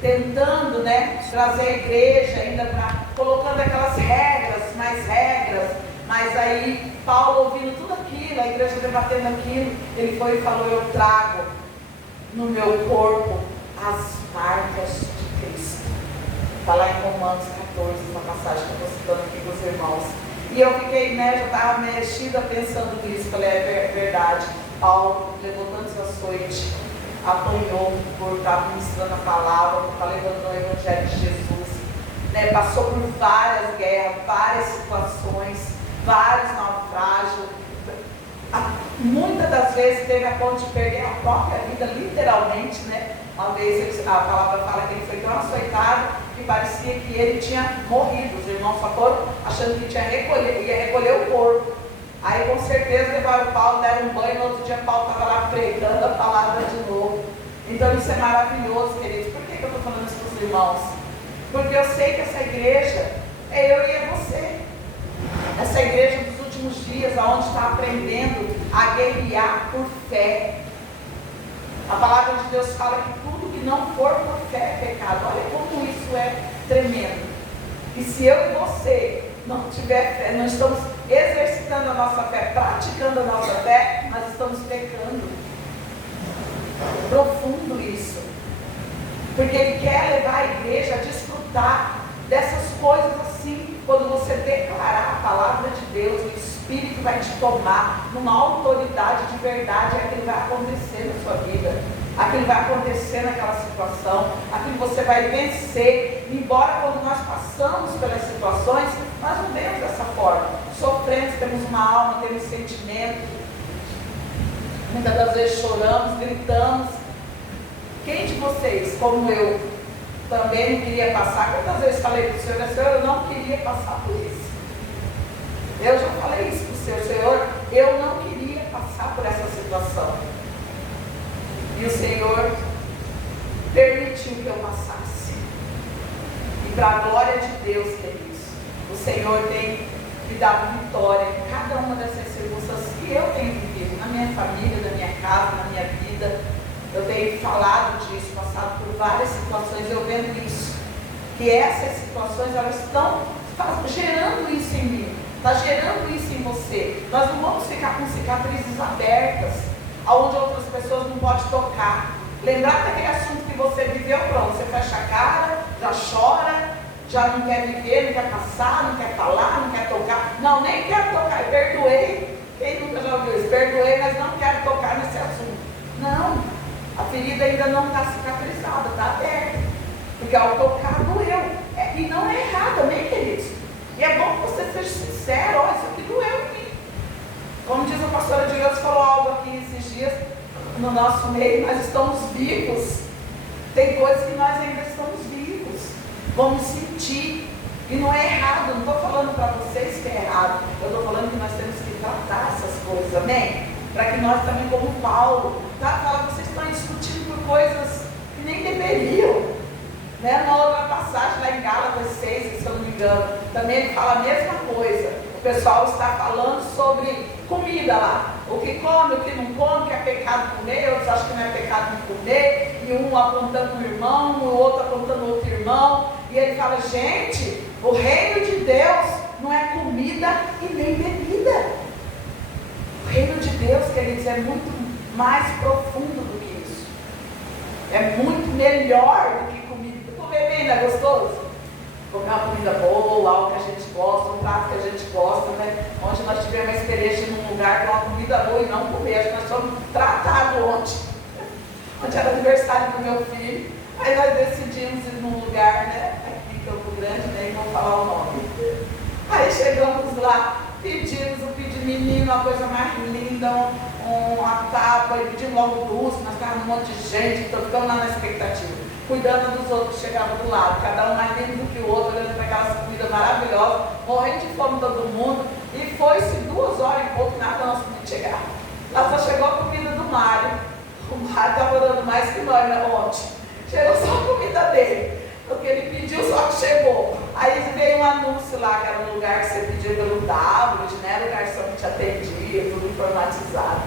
tentando, né, trazer a igreja, ainda colocando aquelas regras, mas aí Paulo ouvindo tudo aquilo, a igreja debatendo aquilo, ele foi e falou: eu trago no meu corpo as marcas de Cristo. Está lá em Romanos 14, uma passagem que eu estou citando aqui com os irmãos. E eu fiquei, né, já estava mexida pensando nisso. Falei: é verdade, Paulo levou tantos açoites, apanhou por estar ministrando a palavra, por estar levando o evangelho de Jesus, né, passou por várias guerras, várias situações, vários naufrágios. Muitas das vezes teve a ponto de perder a própria vida, literalmente, né? Uma vez a palavra fala que ele foi tão açoitado que parecia que ele tinha morrido. Os irmãos só foram achando que ia recolher o corpo. Aí com certeza levaram o Paulo, deram um banho, no outro dia Paulo estava lá pregando a palavra de novo. Então isso é maravilhoso, queridos. Por que eu estou falando isso para os irmãos? Porque eu sei que essa igreja é eu e é você. Essa igreja dos últimos dias, onde está aprendendo a guerrear por fé. A palavra de Deus fala que tudo que não for por fé é pecado. Olha como isso é tremendo. E se eu e você não tiver fé, não estamos exercitando a nossa fé, praticando a nossa fé, nós estamos pecando. Profundo isso. Porque Ele quer levar a igreja a desfrutar dessas coisas assim. Quando você declarar a palavra de Deus, o Espírito vai te tomar numa autoridade de verdade. Aquilo vai acontecer na sua vida, aquilo vai acontecer naquela situação, aquilo você vai vencer. Embora quando nós passamos pelas situações, nós não vemos dessa forma. Sofremos, temos uma alma, temos sentimento. Muitas das vezes choramos, gritamos. Quem de vocês, como eu, também não queria passar? Quantas vezes falei para o Senhor: eu não queria passar por isso. Eu já falei isso para o Senhor, eu não queria passar por essa situação. E o Senhor permitiu que eu passasse. E para a glória de Deus, queridos, o Senhor tem me dado vitória em cada uma dessas circunstâncias que eu tenho vivido, na minha família, na minha casa, na minha vida. Eu tenho falado disso, passado por várias situações, eu vendo isso, que essas situações, elas estão gerando isso em mim, está gerando isso em você. Nós não vamos ficar com cicatrizes abertas, onde outras pessoas não podem tocar. Lembrar daquele assunto que você viveu, pronto, você fecha a cara, já chora, já não quer viver, não quer passar, não quer falar, não quer tocar. Não, nem quero tocar, eu perdoei. Quem nunca já ouviu isso? Perdoei, mas não quero tocar nesse assunto. Não. A ferida ainda não está cicatrizada, está aberta. Porque ao tocar doeu. E não é errado, amém, queridos? E é bom que você seja sincero: ó, isso aqui doeu em mim. Como diz a pastora Deus, falou algo aqui esses dias no nosso meio: nós estamos vivos. Tem coisas que nós ainda estamos vivos. Vamos sentir. E não é errado, não estou falando para vocês que é errado. Eu estou falando que nós temos que tratar essas coisas, amém? Para que nós também, como Paulo, fala que vocês estão discutindo por coisas que nem deveriam. Né? Na outra passagem, lá em Gálatas 6, se eu não me engano, também ele fala a mesma coisa. O pessoal está falando sobre comida lá. O que come, o que não come, que é pecado comer, outros acham que não é pecado não comer, e um apontando o irmão, o outro apontando o outro irmão. E ele fala: gente, o reino de Deus não é comida e nem bebida. O reino de Deus, queridos, é muito mais profundo do que isso. É muito melhor do que comida. Comer bem, não é gostoso? Comer uma comida boa, algo que a gente gosta, um prato que a gente gosta, né? Onde nós tivemos uma experiência num lugar com uma comida boa e não comer. Acho que nós fomos tratados ontem. Onde era aniversário do meu filho. Aí nós decidimos ir num lugar, né? Aqui em Campo Grande, né? E vou falar o nome. Aí chegamos lá, pedimos o pedido menino, uma coisa mais linda, uma tapa, e pedimos logo doce, nós estávamos um monte de gente, então ficamos lá na expectativa, cuidando dos outros que chegavam do lado, cada um mais lindo do que o outro, olhando para aquelas comidas maravilosas, morrendo de fome todo mundo, e foi-se 2 horas e pouco, nada da nossa comida chegar. Lá só chegou a comida do Mário, o Mário estava dando mais que nós, né, ontem, chegou só a comida dele. Porque ele pediu, só que chegou. Aí veio um anúncio lá, que era um lugar que você pedia pelo W, né? O garçom que te atendia, tudo informatizado.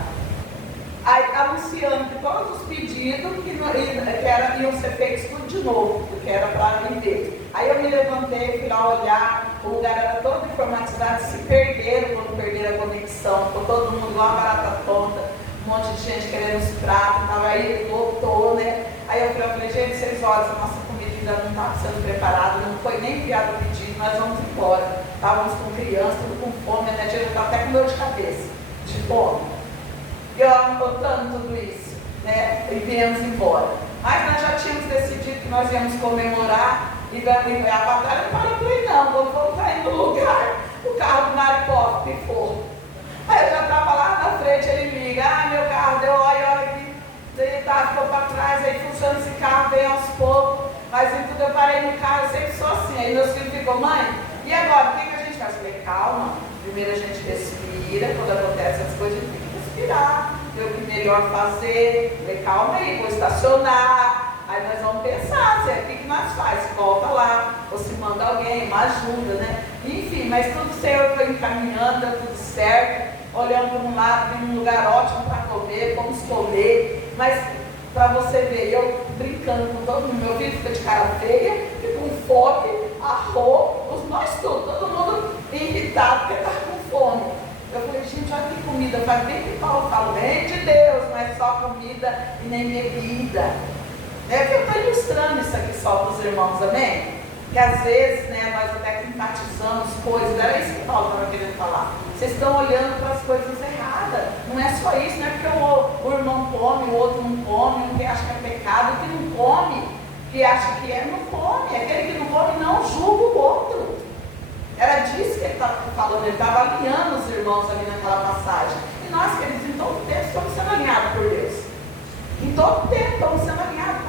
aí, anunciando que todos os pedidos iam ser feitos tudo de novo, porque era para vender. Aí eu me levantei, fui lá olhar, o lugar era todo informatizado, se perderam quando perderam a conexão, ficou todo mundo igual uma barata tonta, um monte de gente querendo os pratos, estava aí, lotou, né? Aí eu falei, gente, 6 horas, a nossa comida ainda não estava sendo preparada, não foi nem enviado o pedido, nós vamos embora. Estávamos com criança, tudo com fome, a minha tia estava até com dor de cabeça, de fome. E eu anotando tudo isso, né? E viemos embora. Mas nós já tínhamos decidido que nós íamos comemorar e a batalha não parou por aí não. Quando voltar aí no lugar, o carro do Maripó pifou. Aí eu já estava lá na frente, ele liga, meu carro deu olha aqui, ele ficou para trás, aí funciona esse carro bem aos poucos, mas em tudo eu parei no carro, eu sempre sou assim. Aí meus filhos ficam, mãe, e agora, o que a gente faz? Eu falei, calma, primeiro a gente respira, quando acontece essas coisas, a gente tem que respirar, ver o que melhor fazer. Eu falei, calma aí, vou estacionar, aí nós vamos pensar, se é o que nós faz, se volta lá, ou se manda alguém, uma ajuda, né? Enfim, mas tudo o Senhor foi encaminhando, deu tudo certo, olhando para um lado, tem um lugar ótimo para comer, vamos comer, mas para você ver, eu brincando com todo mundo, meu filho fica de cara feia, e com fome, arroz, nós tudo, todo mundo irritado porque está com fome. Eu falei, gente, olha que comida, faz bem que Paulo fala, vem de Deus, não é só comida e nem bebida. É que eu estou ilustrando isso aqui só para os irmãos, amém? Que às vezes, né, nós até enfatizamos coisas, era isso que Paulo estava querendo falar. Vocês estão olhando para as coisas erradas. Não é só isso, não é porque o irmão come, o outro não come, um que acha que é pecado, o que não come, que acha que é, não come. Aquele que não come não julga o outro. Era disso que ele estava falando, ele estava alinhando os irmãos ali naquela passagem. E nós, queridos, em todo tempo estamos sendo alinhados por Deus. Em todo tempo estamos sendo alinhados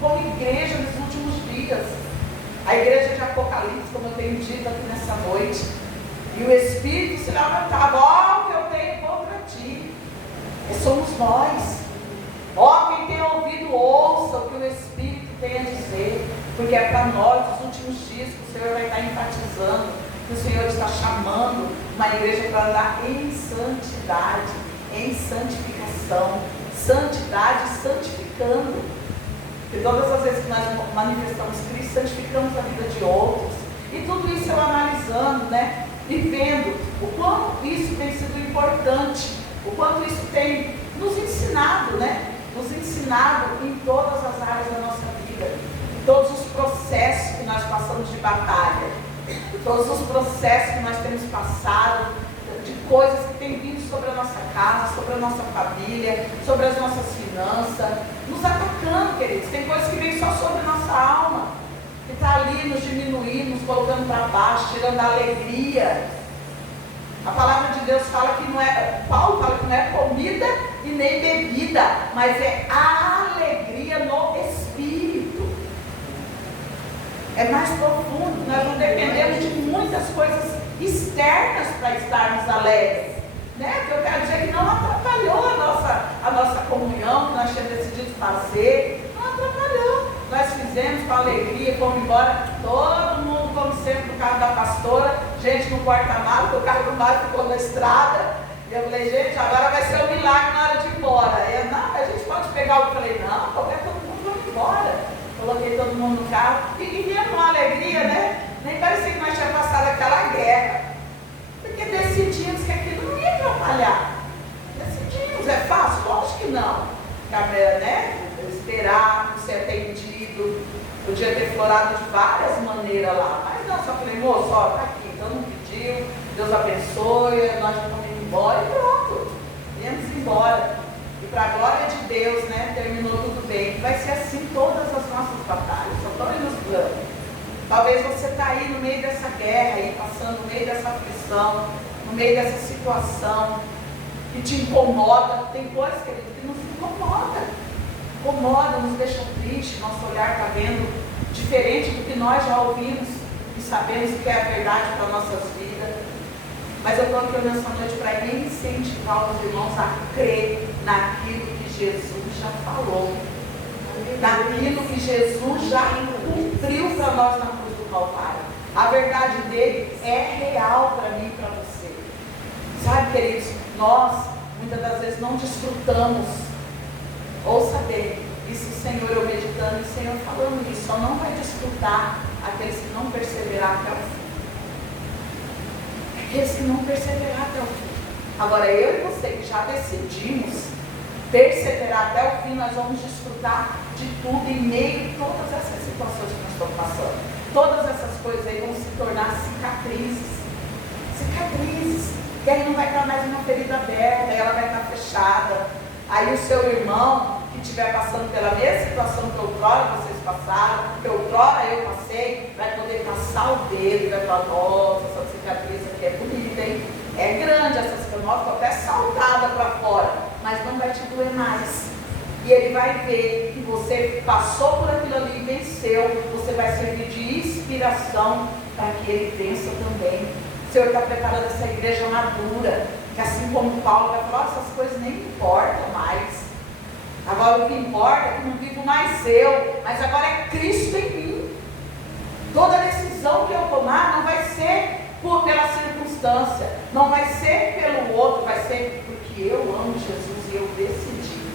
como igreja nos últimos dias. A igreja de Apocalipse, como eu tenho dito aqui nessa noite, e o Espírito se levantava, ó, o que eu tenho contra ti. E somos nós. Ó, quem tem ouvido, ouça o que o Espírito tem a dizer, porque é para nós, nos últimos dias, que o Senhor vai estar enfatizando, que o Senhor está chamando uma igreja para andar em santidade, em santificação, santidade santificando. Porque todas as vezes que nós manifestamos Cristo, santificamos a vida de outros. E tudo isso eu analisando, né? E vendo o quanto isso tem sido importante, o quanto isso tem nos ensinado, né? Nos ensinado em todas as áreas da nossa vida, em todos os processos que nós passamos de batalha, todos os processos que nós temos passado, de coisas que têm vindo sobre a nossa casa, sobre a nossa família, sobre as nossas finanças, nos atacando, queridos. Tem coisas que vêm só sobre a nossa alma, que está ali nos diminuindo, nos colocando para baixo, tirando a alegria. A palavra de Deus fala que não é, Paulo fala que não é comida e nem bebida, mas é a alegria no Espírito. É mais profundo, nós não dependemos de muitas coisas externas para estarmos alegres, né? Que eu quero dizer que não atrapalhou a nossa comunhão, que nós tínhamos decidido fazer, não atrapalhou. Nós fizemos com alegria, fomos embora, todo mundo, como sempre, no carro da pastora, gente no porta-malas, porque o carro do Mário ficou na estrada. E eu falei, gente, agora vai ser um milagre na hora de ir embora. Eu, não, a gente pode pegar o que eu falei, não, qualquer todo mundo vai embora. Coloquei todo mundo no carro e vivíamos uma alegria, né? Nem parecia que nós tínhamos passado aquela guerra. Porque decidimos que aquilo não ia atrapalhar. Decidimos, é fácil? Lógico que não. Câmera, né? Esperar, ser atendido. Podia ter florado de várias maneiras lá. Mas não, só falei, moço, ó, tá aqui, então não pediu, Deus abençoe, nós já estamos indo embora e pronto. Viemos embora. E para a glória de Deus, né? Terminou tudo bem. Vai ser assim todas as nossas batalhas. Só estou ilustrando. Talvez você está aí no meio dessa guerra, aí, passando no meio dessa aflição, no meio dessa situação, que te incomoda. Tem coisas, querido, que nos incomoda, nos deixa triste, nosso olhar está vendo diferente do que nós já ouvimos e sabemos que é a verdade para nossas vidas. Mas eu estou aqui nessa noite para incentivar os irmãos a crer naquilo que Jesus já falou, naquilo que Jesus já cumpriu para nós na cruz do Calvário. A verdade dele é real para mim e para você. Sabe, queridos, nós muitas das vezes não desfrutamos. Ouça bem, isso o Senhor, eu meditando e o Senhor falando isso, só não vai desfrutar aqueles que não perseverar até o fim. Aqueles que não perseverar até o fim. Agora eu e você que já decidimos perseverar até o fim, nós vamos desfrutar de tudo em meio a todas essas situações que nós estamos passando. Todas essas coisas aí vão se tornar cicatrizes. Cicatrizes. E aí não vai estar mais uma ferida aberta, ela vai estar fechada. Aí o seu irmão que estiver passando pela mesma situação que outrora vocês passaram, que outrora eu passei, vai poder passar o dedo e vai falar, nossa, essa cicatriz aqui é bonita, hein? É grande essa cicatriz, nossa, estou até saltada para fora, mas não vai te doer mais. E ele vai ver que você passou por aquilo ali e venceu, você vai servir de inspiração para que ele vença também. O Senhor está preparando essa igreja madura, que assim como Paulo vai falar, essas coisas nem importam mais. Agora o que importa é que não vivo mais eu, mas agora é Cristo em mim. Toda decisão que eu tomar não vai ser pela circunstância, não vai ser pelo outro, vai ser porque eu amo Jesus e eu decidi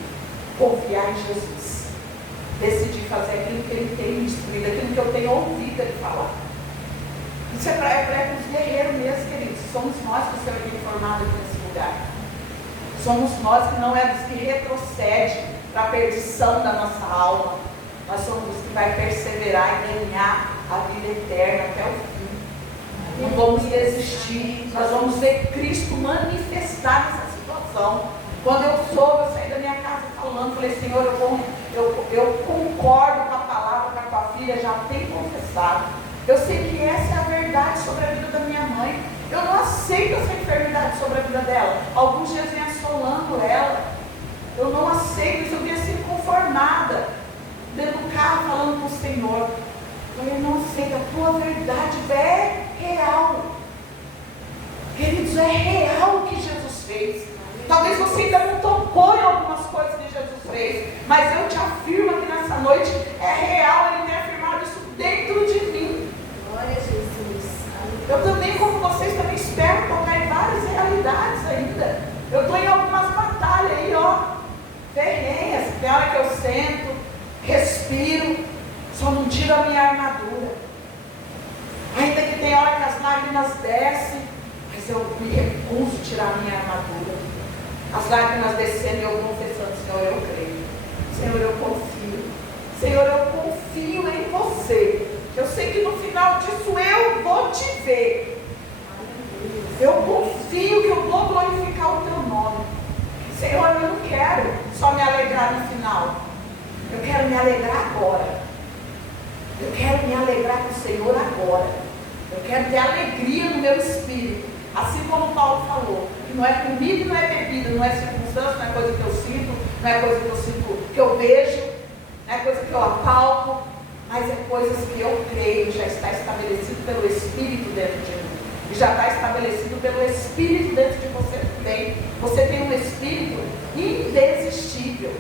confiar em Jesus. Decidi fazer aquilo que Ele tem me instruído, aquilo que eu tenho ouvido Ele falar. Isso é para os guerreiros mesmo, queridos. Somos nós que o Senhor tem formado aqui nesse lugar. Somos nós que não é dos que retrocede para a perdição da nossa alma. Nós somos os que vai perseverar e ganhar a vida eterna até o fim. Não vamos desistir. Nós vamos ver Cristo manifestar nessa situação. Quando eu soube, eu saí da minha casa falando, falei, Senhor, eu concordo com a palavra que a tua filha já tem confessado. Eu sei que essa é a verdade sobre a vida da minha mãe. Eu não aceito essa enfermidade sobre a vida dela. Alguns dias vem assolando ela. Eu não aceito isso, eu vinha assim conformada. Dentro do carro falando com o Senhor. Eu não aceito, a tua verdade é real. Queridos, é real o que Jesus fez. Talvez você ainda não tocou em algumas coisas que Jesus fez, mas eu te afirmo que nessa noite é real, Ele tem afirmado isso dentro de mim. Glória a Jesus. Eu também, como vocês, também espero tocar em várias realidades ainda. Eu estou em algumas batalhas aí, ferrenhas. Tem hora que eu sento, respiro, só não tiro a minha armadura. Ainda que tem hora que as lágrimas descem, mas eu me recuso a tirar a minha armadura. As lágrimas descendo e eu confessando, Senhor, eu creio. Senhor, eu confio. Senhor, eu confio em você. Eu sei que no final disso eu vou te ver. Eu confio que eu vou glorificar o teu nome. Senhor, eu não quero só me alegrar no final. Eu quero me alegrar agora. Eu quero me alegrar com o Senhor agora. Eu quero ter alegria no meu espírito. Assim como Paulo falou, que não é comida e não é bebida, não é circunstância, não é coisa que eu sinto, não é coisa que eu sinto, que eu vejo, não é coisa que eu apalpo, mas é coisas que eu creio, já está estabelecido pelo Espírito dentro de mim. E já está estabelecido pelo Espírito dentro de você também. Você tem um Espírito indesistível,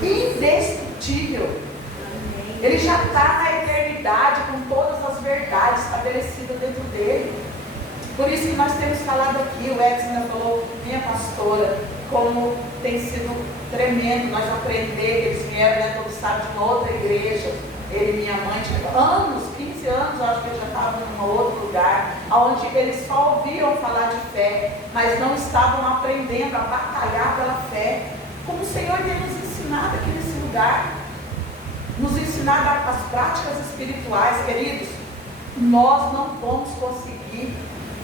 indestrutível. Ele já está na eternidade com todas as verdades estabelecidas dentro dele. Por isso que nós temos falado aqui, o Edson falou, minha pastora, como tem sido tremendo nós aprender, eles vieram, todo sábado, de uma outra igreja, ele e minha mãe, tinha anos, 15 anos, eu acho que ele já estava em um outro lugar, onde eles só ouviam falar de fé, mas não estavam aprendendo a batalhar pela fé, como o Senhor tem nos ensinado aqui nesse lugar, nos ensinado as práticas espirituais, queridos. Nós não vamos conseguir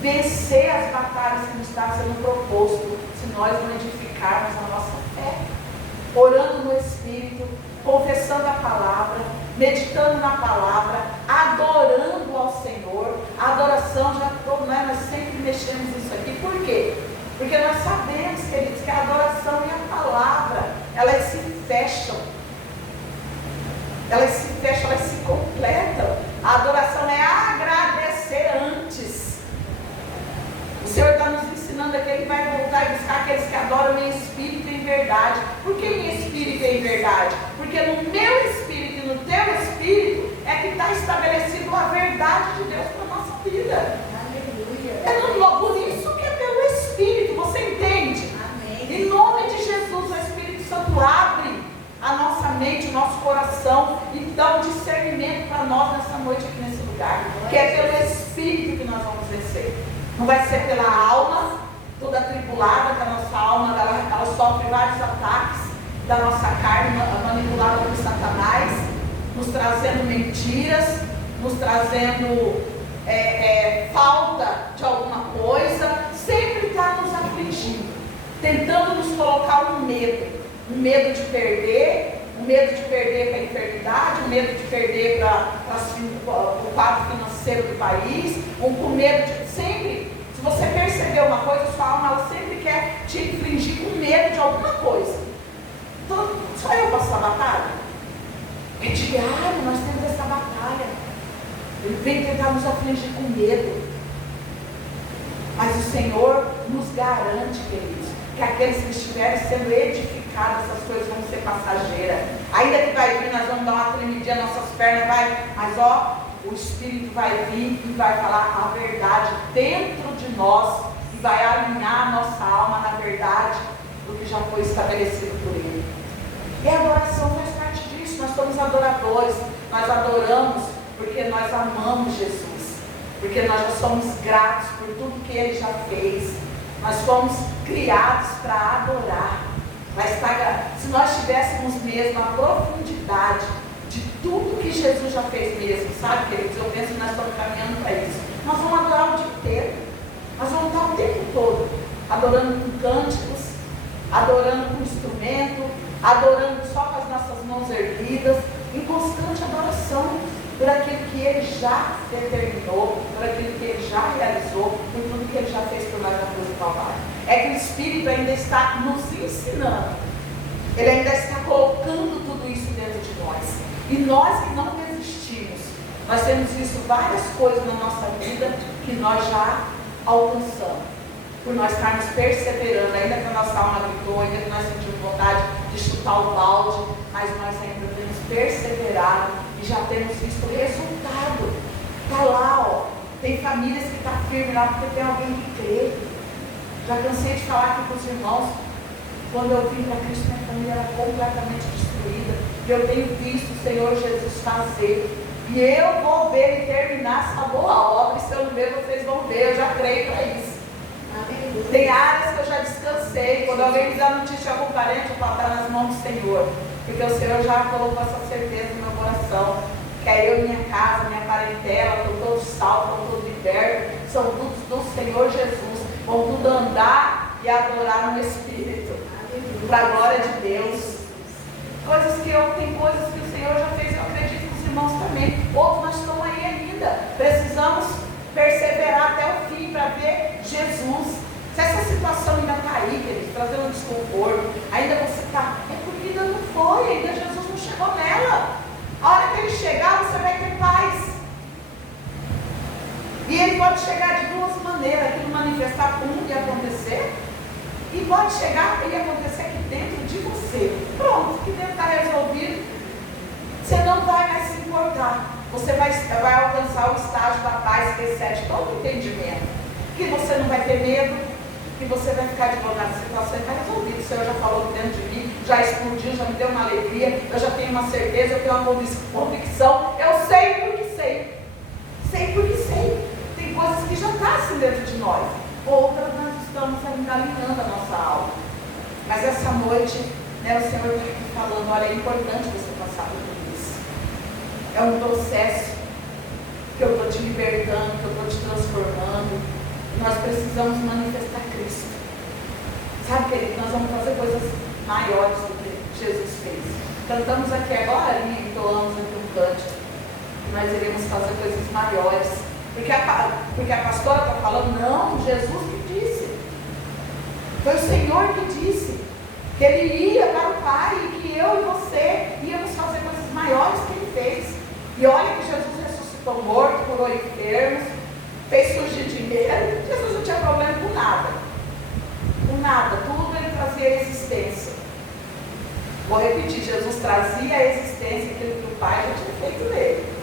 vencer as batalhas que nos está sendo proposto se nós não edificarmos a nossa fé, orando no Espírito, confessando a palavra, meditando na palavra, adorando ao Senhor. A adoração, nós sempre mexemos nisso aqui. Por quê? Porque nós sabemos, queridos, que a adoração e a palavra, elas se fecham, elas se completam. A adoração é agradecer antes. O Senhor está nos ensinando aqui, Ele vai voltar e buscar aqueles que adoram em espírito e em verdade. Por que em espírito e em verdade? Porque no meu espírito e no teu espírito é que está estabelecido a verdade de Deus para a nossa vida. Aleluia. É por isso que é pelo Espírito, você entende? noite aqui nesse lugar, que é pelo Espírito que nós vamos vencer. Não vai ser pela alma, toda atribulada, que a nossa alma ela sofre vários ataques da nossa carne, manipulada por Satanás, nos trazendo mentiras, nos trazendo falta de alguma coisa, sempre está nos afligindo, tentando nos colocar um medo de perder, um medo de perder para a enfermidade, um medo de perder para o quadro financeiro do país, um medo de sempre, se você perceber uma coisa, sua alma ela sempre quer te infligir com medo de alguma coisa. Então, só eu passo essa batalha? É diário, nós temos essa batalha. Ele vem tentar nos afligir com medo. Mas o Senhor nos garante, queridos, que aqueles que estiverem sendo edificados, essas coisas vão ser passageiras. Ainda que vai vir, nós vamos dar uma tremidinha, nossas pernas mas o Espírito vai vir e vai falar a verdade dentro de nós e vai alinhar a nossa alma na verdade do que já foi estabelecido por Ele. E a adoração faz parte disso. Nós somos adoradores, nós adoramos porque nós amamos Jesus, porque nós já somos gratos por tudo que Ele já fez. Nós fomos criados para adorar. Se nós tivéssemos mesmo a profundidade de tudo que Jesus já fez mesmo, sabe, queridos? Eu penso que nós estamos caminhando para isso. Nós vamos adorar o dia inteiro. Nós vamos estar o tempo todo adorando com cânticos, adorando com instrumento, adorando só com as nossas mãos erguidas, em constante adoração por aquilo que Ele já determinou, por aquilo que Ele já realizou, por tudo que Ele já fez por nós na cruz do Calvário. É que o Espírito ainda está nos ensinando, Ele ainda está colocando tudo isso dentro de nós. E nós que não desistimos, nós temos visto várias coisas na nossa vida que nós já alcançamos, por nós estarmos perseverando, ainda que a nossa alma gritou, ainda que nós sentimos vontade de chutar o balde, mas nós ainda temos perseverado e já temos visto o resultado. Está lá, ó. Tem famílias que estão firmes lá porque tem alguém que crê. Já cansei de falar aqui com os irmãos, quando eu vim para Cristo, minha família era completamente destruída. E eu tenho visto o Senhor Jesus fazer. E eu vou ver Ele terminar essa boa obra. E se eu não ver, vocês vão ver. Eu já creio para isso. Tem áreas que eu já descansei. Quando alguém me dá notícia de algum parente, eu vou estar nas mãos do Senhor. Porque o Senhor já colocou essa certeza no meu coração. Que aí eu, minha casa, minha parentela, estou todo salvo, estou todo liberto. São todos do Senhor Jesus. Vão tudo andar e adorar no Espírito. Para a glória de Deus. Tem coisas que o Senhor já fez, eu acredito que os irmãos também. Outros nós estamos aí ainda. Precisamos perseverar até o fim para ver Jesus. Se essa situação ainda está aí, queridos, trazendo desconforto, ainda você está, é porque ainda não foi, ainda Jesus não chegou nela. A hora que Ele chegar, você vai ter paz. E Ele pode chegar de duas maneiras, aquilo manifestar como ia acontecer, e pode chegar e acontecer aqui dentro de você. Pronto, que dentro está resolvido, você não vai mais se importar. Você vai alcançar o estágio da paz que excede todo o entendimento. Que você não vai ter medo, que você vai ficar de boa na situação, está resolvido. O Senhor já falou dentro de mim, já explodiu, já me deu uma alegria, eu já tenho uma certeza, eu tenho uma convicção, eu sei porque sei. Sei porque sei. Tem coisas que já estão assim dentro de nós. Outras nós estamos ainda alinhando a nossa alma. Mas essa noite, né, o Senhor está aqui falando, olha, é importante você passar por tudo isso. É um processo que eu estou te libertando, que eu estou te transformando. Nós precisamos manifestar Cristo. Sabe, querido, nós vamos fazer coisas maiores do que Jesus fez. Cantamos aqui agora, entoamos aqui um cântico. Nós iremos fazer coisas maiores. Porque a pastora está falando, não, Jesus que disse. Foi o Senhor que disse que Ele ia para o Pai e que eu e você íamos fazer coisas maiores que Ele fez. E olha que Jesus ressuscitou morto, curou enfermos, fez surgir dinheiro. Jesus não tinha problema com nada. Com nada, tudo Ele trazia a existência. Vou repetir, Jesus trazia a existência aquilo que o Pai já tinha feito nele.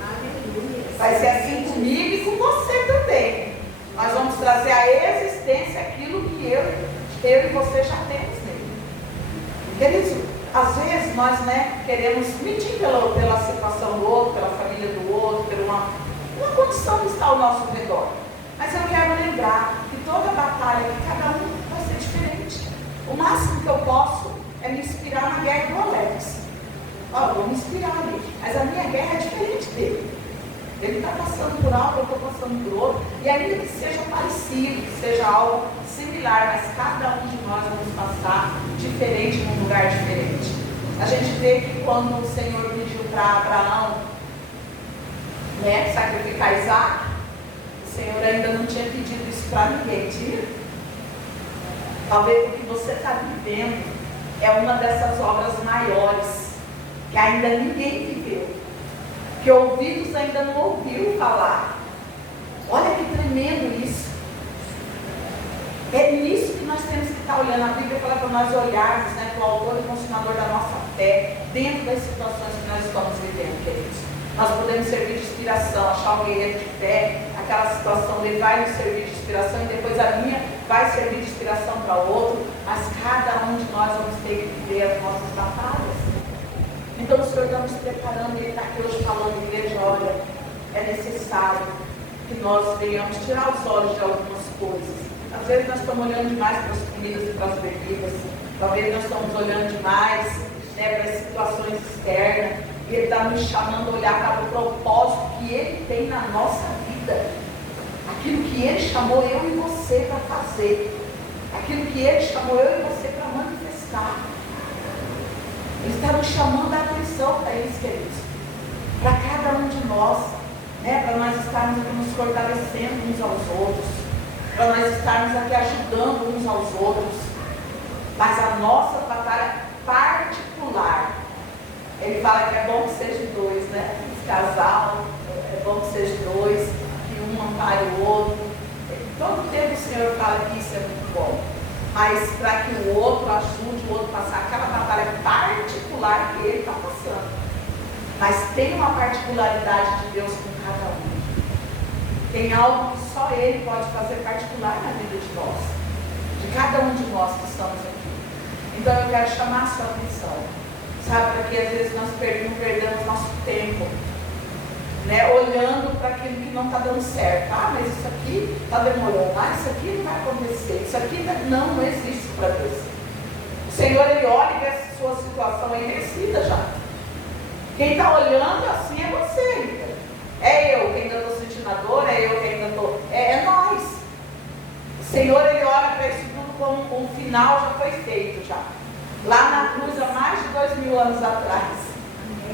Vai ser assim comigo e com você também. Nós vamos trazer a existência aquilo que eu e você já temos nele. Queridos, às vezes nós queremos medir pela situação do outro, pela família do outro, condição que está ao nosso redor. Mas eu quero lembrar que toda batalha, que cada um vai ser diferente. O máximo que eu posso é me inspirar na guerra do Alex. Ó, vou me inspirar ali. Mas a minha guerra é diferente dele. Ele está passando por algo, eu estou passando por outro. E ainda que seja parecido, que seja algo similar, mas cada um de nós vamos passar diferente num lugar diferente. A gente vê que quando o Senhor pediu para Abraão, né, sacrificar Isaac, o Senhor ainda não tinha pedido isso para ninguém, tinha? Talvez o que você está vivendo é uma dessas obras maiores que ainda ninguém viveu, que ouvidos ainda não ouviram falar. Olha que tremendo isso. É nisso que nós temos que estar olhando. A Bíblia fala para nós olharmos, né, para o autor e consumador da nossa fé, dentro das situações que nós estamos vivendo, queridos. Nós podemos servir de inspiração, achar um guerreiro de fé, aquela situação dele vai nos servir de inspiração e depois a minha vai servir de inspiração para o outro, mas cada um de nós vamos ter que viver as nossas batalhas. Então o Senhor está nos preparando, Ele está aqui hoje falando, igreja, olha, é necessário que nós venhamos tirar os olhos de algumas coisas. Às vezes nós estamos olhando demais para as comidas e para as bebidas, talvez nós estamos olhando demais, né, para as situações externas, e Ele está nos chamando a olhar para o propósito que Ele tem na nossa vida, aquilo que Ele chamou eu e você para fazer, aquilo que Ele chamou eu e você para manifestar. Ele está nos chamando a atenção para isso, queridos, para cada um de nós, né, para nós estarmos aqui nos fortalecendo uns aos outros, para nós estarmos aqui ajudando uns aos outros, mas a nossa batalha particular, ele fala que é bom que seja dois, né? Esse casal, é bom que seja dois, que um ampare o outro. Todo tempo o Senhor fala que isso é muito bom, mas para que o outro ajude o outro a passar aquela batalha particular que ele está passando. Mas tem uma particularidade de Deus com cada um. Tem algo que só Ele pode fazer particular na vida de nós, de cada um de nós que estamos aqui. Então eu quero chamar a sua atenção, sabe, porque às vezes nós perdemos nosso tempo, né, olhando para aquilo que não está dando certo. Ah, mas isso aqui está demorando, isso aqui não vai acontecer, isso aqui não existe para Deus. O Senhor, Ele olha e vê a sua situação envelhecida já. Quem está olhando assim é você, é eu que ainda estou sentindo a dor, é eu que ainda estou, é nós. O Senhor, Ele olha para isso tudo como um final já foi feito já. Lá na cruz há mais de 2000 anos atrás,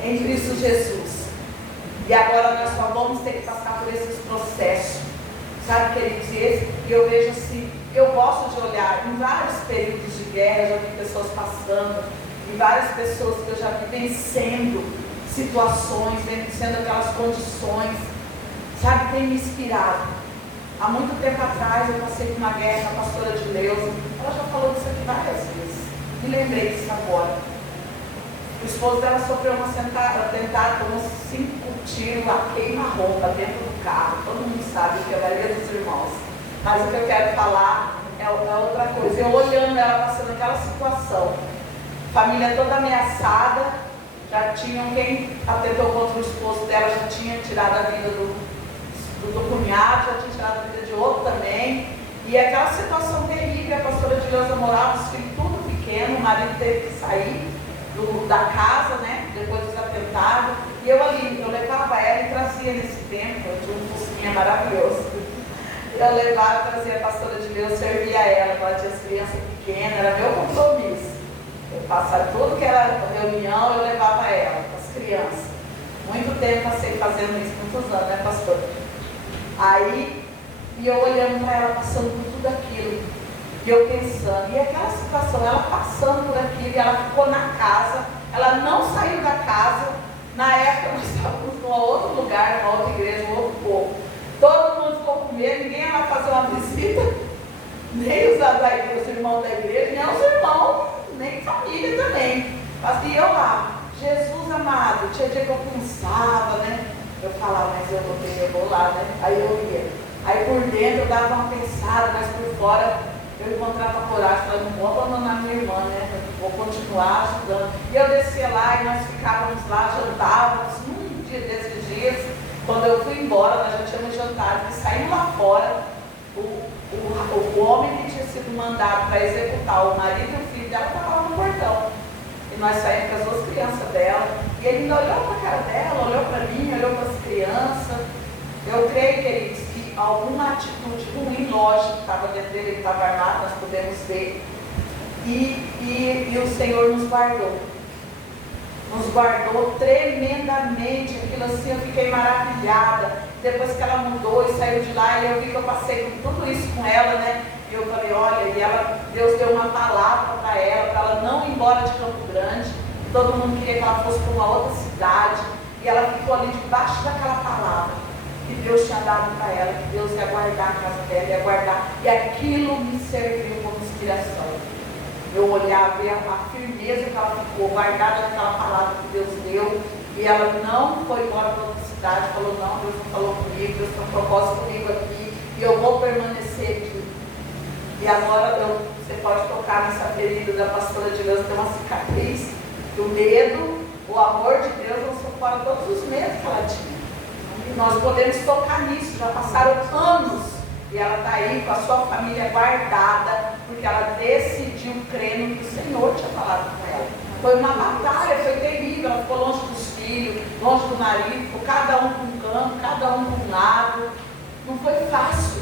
em Cristo Jesus. E agora nós só vamos ter que passar por esses processos, sabe, queridos? E eu vejo assim, eu gosto de olhar em vários períodos de guerra, já vi pessoas passando, e várias pessoas que eu já vi vencendo situações, vencendo aquelas condições, sabe, tem me inspirado. Há muito tempo atrás eu passei por uma guerra com a pastora de Leusa, ela já falou disso aqui várias vezes, me lembrei disso agora. O esposo dela sofreu um atentado com 5 tiros a queima-roupa dentro do carro. Todo mundo sabe que é a maioria dos irmãos. Mas o que eu quero falar é outra coisa. Eu olhando ela passando aquela situação, família toda ameaçada, já tinham quem atentou contra o esposo dela, já tinha tirado a vida do cunhado, já tinha tirado a vida de outro também. E aquela situação terrível, a pastora de Leusa morava, os filhos tudo pequeno, o marido teve que sair da casa, né, depois dos atentados, e eu levava ela e trazia nesse tempo, eu tinha um fusquinha maravilhoso, eu levava e trazia a pastora de Deus, servia ela, ela tinha as crianças pequenas, era meu compromisso, eu passava tudo que era reunião, eu levava ela, as crianças, muito tempo passei fazendo isso, muitos anos, né, pastor? Aí, e eu olhando para ela, passando por tudo aquilo, e eu pensando, e aquela situação, ela passando por aquilo, e ela ficou na casa, ela não saiu da casa. Na época nós estávamos num outro lugar, numa outra igreja, um outro povo. Todo mundo ficou com medo, ninguém ia lá fazer uma visita, nem os irmãos da igreja, nem os irmãos, nem família também. Mas e eu lá, Jesus amado, tinha dia que eu pensava, né? Eu falava, mas eu vou lá, né? Aí eu ia. Aí por dentro eu dava uma pensada, mas por fora eu encontrava coragem, falei, não vou abandonar minha irmã, né? Eu vou continuar ajudando. E eu descia lá e nós ficávamos lá, jantávamos. Num dia desses dias, quando eu fui embora, nós já tínhamos jantado, e saímos lá fora. O homem que tinha sido mandado para executar o marido e o filho dela estava lá no portão. E nós saímos com as duas crianças dela. E ele ainda olhou para a cara dela, olhou para mim, olhou para as crianças. Eu creio, queridos, que alguma atitude ruim, lógico, estava dentro dele, ele estava armado, nós podemos ver. E o Senhor nos guardou. Nos guardou tremendamente. Aquilo assim, eu fiquei maravilhada. Depois que ela mudou e saiu de lá, e eu vi que eu passei com tudo isso com ela, né? E eu falei, olha, Deus deu uma palavra para ela não ir embora de Campo Grande. Todo mundo queria que ela fosse para uma outra cidade. E ela ficou ali debaixo daquela palavra que Deus tinha dado para ela, que Deus ia guardar a casa dela, ia guardar. E aquilo me serviu como inspiração. Eu olhava e a firmeza que ela ficou, guardada naquela palavra que Deus deu. E ela não foi embora para outra cidade, falou, não, Deus não falou comigo, Deus tem um propósito comigo aqui, e eu vou permanecer aqui. E agora você pode tocar nessa ferida da pastora de Deus, tem uma cicatriz, do medo, o amor de Deus lançou fora todos os medos que ela tinha. E nós podemos tocar nisso, já passaram anos, e ela está aí com a sua família guardada, porque ela decidiu crer no que o Senhor tinha falado com ela. Foi uma batalha, foi terrível, ela ficou longe dos filhos, longe do marido, ficou cada um com um canto, cada um com um lado. Não foi fácil.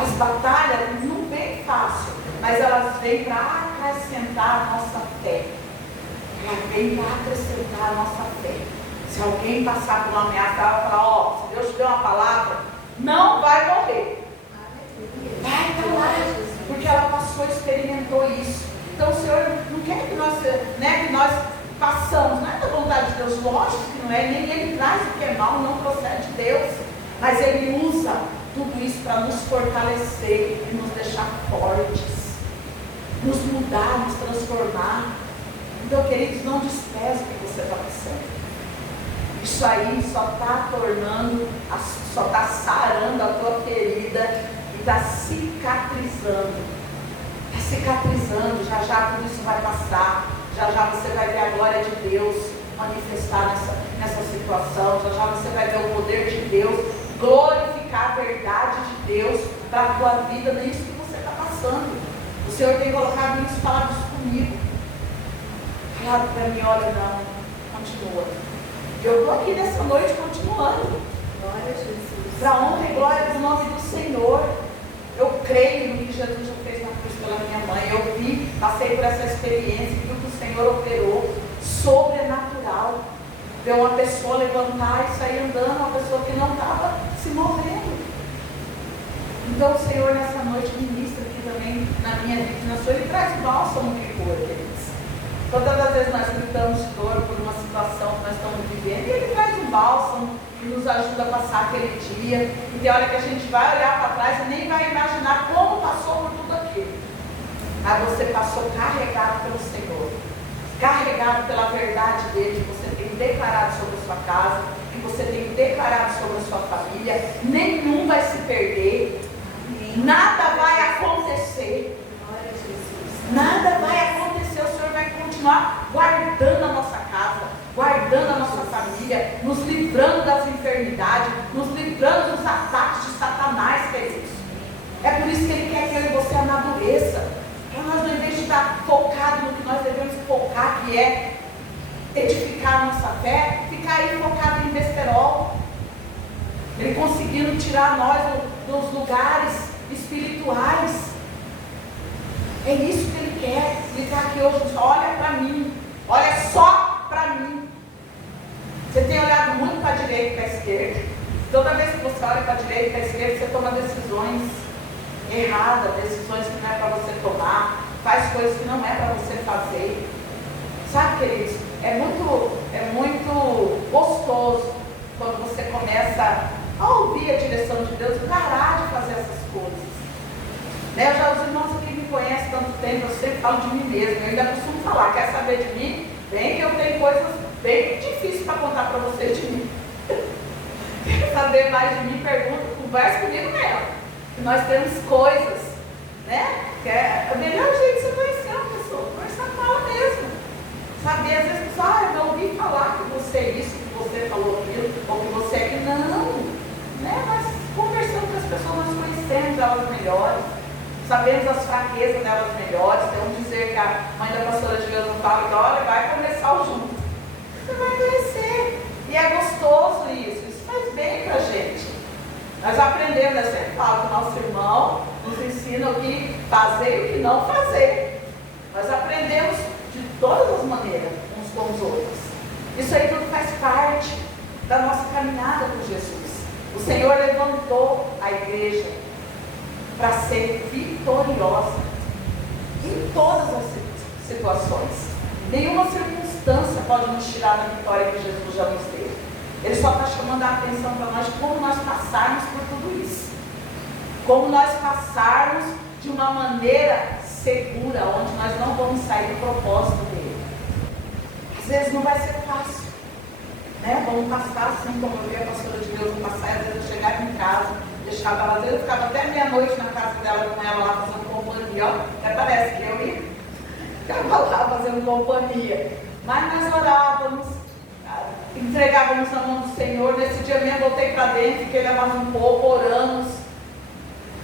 As batalhas não vêm fácil, mas elas vêm para acrescentar a nossa fé. Elas vêm para acrescentar a nossa fé. Se alguém passar por uma ameaça, ela vai falar, se Deus te deu uma palavra, não vai morrer. Vai para lá, porque ela passou, experimentou isso. Então o Senhor não quer que nós passamos, não é da vontade de Deus, lógico que não é, nem Ele traz o que é mal, não procede de Deus, mas Ele usa tudo isso para nos fortalecer e nos deixar fortes, nos mudar, nos transformar. Então, queridos, não despreze o que você está passando. Isso aí só está tornando, só está sarando a tua ferida e está cicatrizando. Está cicatrizando, já tudo isso vai passar, já você vai ver a glória de Deus manifestar nessa situação, já você vai ver o poder de Deus, glorificar a verdade de Deus para a tua vida, nisso que você está passando. O Senhor tem colocado isso, falado isso comigo, falado para mim, olha, não, continua. Eu estou aqui nessa noite continuando, glória a Jesus, para a honra e glória do nome do Senhor. Eu creio no que Jesus já fez na cruz pela minha mãe. Eu passei por essa experiência, viu que o Senhor operou, sobrenatural. Ver uma pessoa levantar e sair andando, uma pessoa que não estava se movendo. Então o Senhor nessa noite ministra aqui também na minha vida, na sua, Ele traz bálsamo de cura, queridos. Todas as vezes nós gritamos de dor por uma situação que nós estamos vivendo, e Ele traz um bálsamo e nos ajuda a passar aquele dia. E tem hora que a gente vai olhar para trás e nem vai imaginar como passou por tudo aquilo. Mas você passou carregado pelo Senhor, carregado pela verdade dele, que você tem declarado sobre a sua casa, que você tem declarado sobre a sua família. Nenhum vai se perder, nada vai acontecer, nada vai acontecer. O Senhor vai continuar guardando a nossa casa, guardando a nossa família, nos livrando das enfermidades, nos livrando dos ataques de Satanás, queridos. É por isso que Ele quer que eu e você amadureça, para nós, ao invés de estar focado no que nós devemos focar, que é edificar a nossa fé, ficar aí focado em besterol. Ele conseguindo tirar nós dos lugares espirituais. É isso que Ele quer. Ele está aqui hoje, olha para mim, olha só para mim. Você tem olhado muito para a direita e para a esquerda. Toda vez que você olha para a direita e para a esquerda, você toma decisões erradas, decisões que não é para você tomar, faz coisas que não é para você fazer. Sabe, queridos, é muito gostoso quando você começa a ouvir a direção de Deus e parar de fazer essas coisas. Né? Já os irmãos aqui me conhecem tanto tempo, eu sempre falo de mim mesmo, eu ainda costumo falar, quer saber de mim? Bem que eu tenho coisas bem difíceis para contar para vocês de mim. Quer saber mais de mim? Pergunta, conversa comigo mesmo. Nós temos coisas, né? Que é o melhor jeito de você conhecer uma pessoa, conversar com ela mesmo. Saber, às vezes, eu ouvi falar que você é isso, que você falou aquilo, ou que você é que não. melhores, sabemos as fraquezas delas melhores. Então dizer que a mãe da pastora de Deus não fala que olha, vai começar o junto. Você vai conhecer. E é gostoso isso faz bem pra gente. Nós aprendemos, eu sempre falo que o nosso irmão nos ensina o que fazer e o que não fazer. Nós aprendemos de todas as maneiras, uns com os outros. Isso aí tudo faz parte da nossa caminhada com Jesus. O Senhor levantou a igreja para ser vitoriosa em todas as situações. Nenhuma circunstância pode nos tirar da vitória que Jesus já nos deu. Ele só está chamando a atenção para nós de como nós passarmos por tudo isso. Como nós passarmos de uma maneira segura, onde nós não vamos sair do propósito dele. Às vezes não vai ser fácil, né? Vamos passar assim, como eu vi a pastora de Deus passar, às vezes eu chegava em casa, deixava ela, às vezes eu ficava até meia-noite na casa dela com ela lá fazendo companhia, ó, até parece que eu ia, ficava lá fazendo companhia, mas nós orávamos, entregávamos na mão do Senhor. Nesse dia mesmo voltei para dentro, fiquei lá mais um pouco, oramos,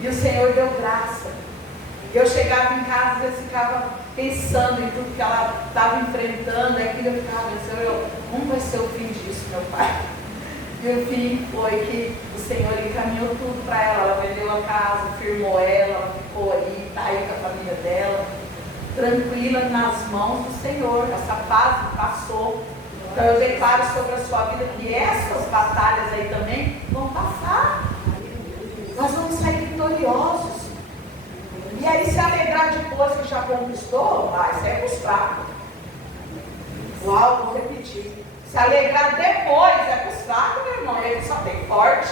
e o Senhor deu graça. Eu chegava em casa, às vezes ficava pensando em tudo que ela estava enfrentando, aquilo eu ficava pensando, como vai ser o fim disso, meu pai? E o fim foi que o Senhor encaminhou tudo para ela. Ela vendeu a casa, firmou ela ficou aí, está aí com a família dela, tranquila nas mãos do Senhor. Essa fase passou. Então eu declaro sobre a sua vida que essas batalhas aí também vão passar. Nós vamos sair vitoriosos. E aí se alegrar depois que já conquistou, isso é pros fracos. Uau, vou repetir. Se alegrar depois é pros fracos, meu irmão. Ele só tem forte,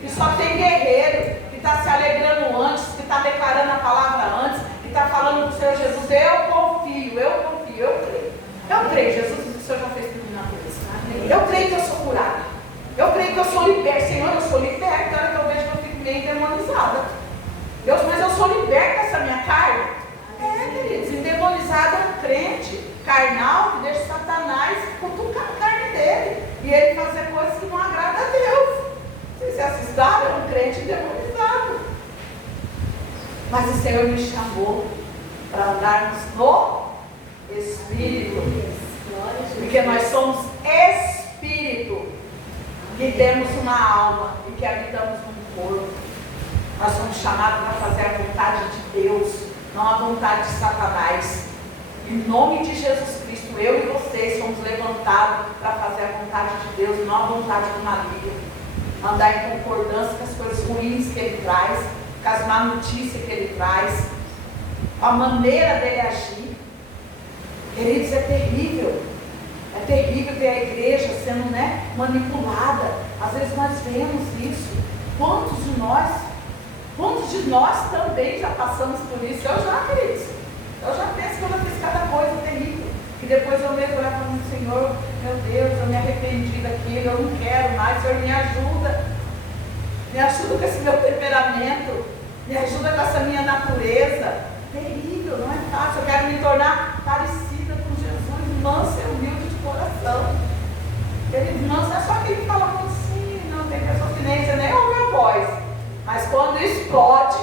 que só tem guerreiro, que está se alegrando antes, que está declarando a palavra antes, que está falando para o Senhor Jesus, eu confio, eu creio. Eu creio, Jesus, o Senhor já fez tudo na vida. Eu creio que eu sou curada. Eu creio que eu sou liberta. Senhor, eu sou liberta. Então eu vejo que eu fico meio endemonizada. Deus, mas eu sou liberta dessa minha carne. Queridos, endemonizado é um crente carnal que deixa Satanás cutucar a carne dele e ele fazer coisas que não agradam a Deus. Vocês se assustaram? É um crente endemonizado. Mas o Senhor me chamou para andarmos no Espírito, porque nós somos Espírito, que temos uma alma e que habitamos num corpo. Nós somos chamados para fazer a vontade de Deus, não a vontade de Satanás. Em nome de Jesus Cristo, eu e vocês somos levantados para fazer a vontade de Deus, não a vontade do maligno. Andar em concordância com as coisas ruins que ele traz, com as má notícias que ele traz, com a maneira dele agir. Queridos, é terrível. É terrível ver a igreja sendo manipulada. Às vezes nós vemos isso. Quantos de nós também já passamos por isso? Eu já, queridos. Eu já penso que eu já fiz cada coisa terrível. Que depois eu mesmo olhar para o Senhor, meu Deus, eu me arrependi daquilo, eu não quero mais, Senhor, me ajuda. Me ajuda com esse meu temperamento. Me ajuda com essa minha natureza. Terrível, não é fácil. Eu quero me tornar parecida com Jesus, mansa e humilde de coração. Queridos, não é só aquele que fala assim, não tem pessoas que nem ouve a voz. Mas quando explode,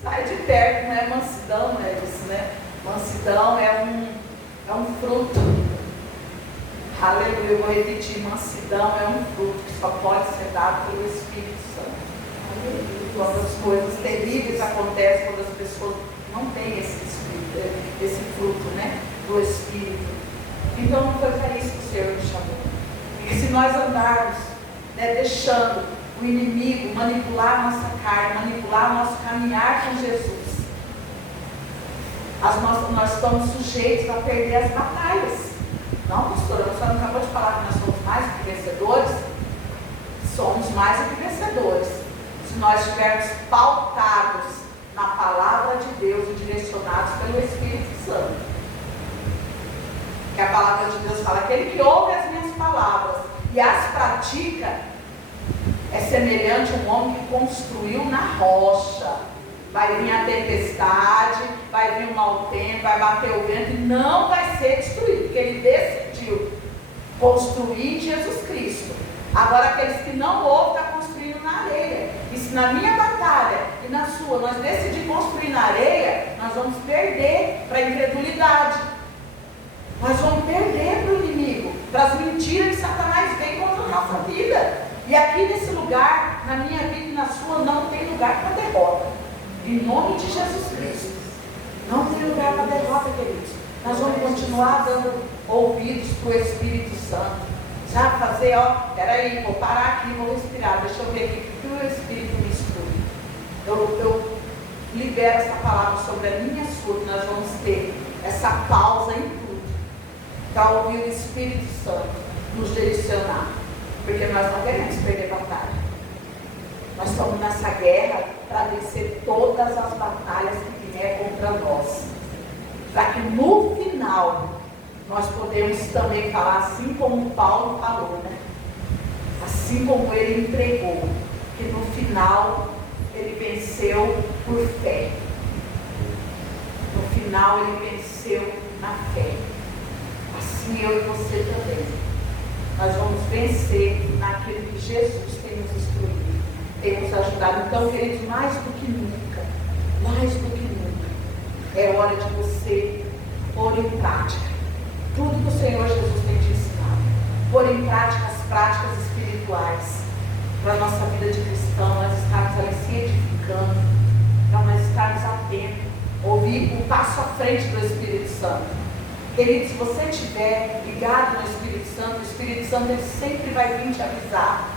sai de perto, não é mansidão, não é isso, né? Mansidão é um fruto. Aleluia, eu vou repetir, mansidão é um fruto que só pode ser dado pelo Espírito Santo. Aleluia. Quando as coisas terríveis acontecem, quando as pessoas não têm esse fruto, do Espírito. Então não foi para isso que o Senhor nos chamou. E se nós andarmos, deixando o inimigo manipular a nossa carne, manipular o nosso caminhar com Jesus, nós estamos sujeitos a perder as batalhas. Não, pastora, você não acabou de falar que nós somos mais do que vencedores? Somos mais do que vencedores. Se nós estivermos pautados na palavra de Deus e direcionados pelo Espírito Santo. Que a palavra de Deus fala, aquele que ouve as minhas palavras e as pratica, é semelhante a um homem que construiu na rocha. Vai vir a tempestade, vai vir um mau tempo, vai bater o vento e não vai ser destruído, porque ele decidiu construir em Jesus Cristo. Agora aqueles que não ouvem estão construindo na areia. E se na minha batalha e na sua, nós decidimos construir na areia, nós vamos perder para a incredulidade. Nós vamos perder para o inimigo, para as mentiras que Satanás vem contra a nossa vida. E aqui nesse lugar, na minha vida e na sua, não tem lugar para derrota. Em nome de Jesus Cristo. Não tem lugar para derrota, queridos. Nós vamos continuar dando ouvidos para o Espírito Santo. Sabe, fazer, peraí, vou parar aqui, vou respirar. Deixa eu ver aqui o que o Espírito me instrui. Eu libero essa palavra sobre a minha sua, que nós vamos ter essa pausa em tudo. Para ouvir o Espírito Santo nos direcionar. Porque nós não queremos perder batalha. Nós estamos nessa guerra para vencer todas as batalhas que vier contra nós. Para que no final nós podemos também falar assim como Paulo falou, né? Assim como ele entregou, que no final ele venceu por fé. No final ele venceu na fé. Assim eu e você também. Nós vamos vencer naquilo que Jesus tem nos instruído, tem nos ajudado. Então, queridos, mais do que nunca, é hora de você pôr em prática tudo que o Senhor Jesus tem te ensinado. Pôr em prática as práticas espirituais para a nossa vida de cristão, nós estarmos ali se edificando, para nós estarmos atentos, ouvir o passo à frente do Espírito Santo. Querido, se você estiver ligado no Espírito Santo, o Espírito Santo ele sempre vai vir te avisar.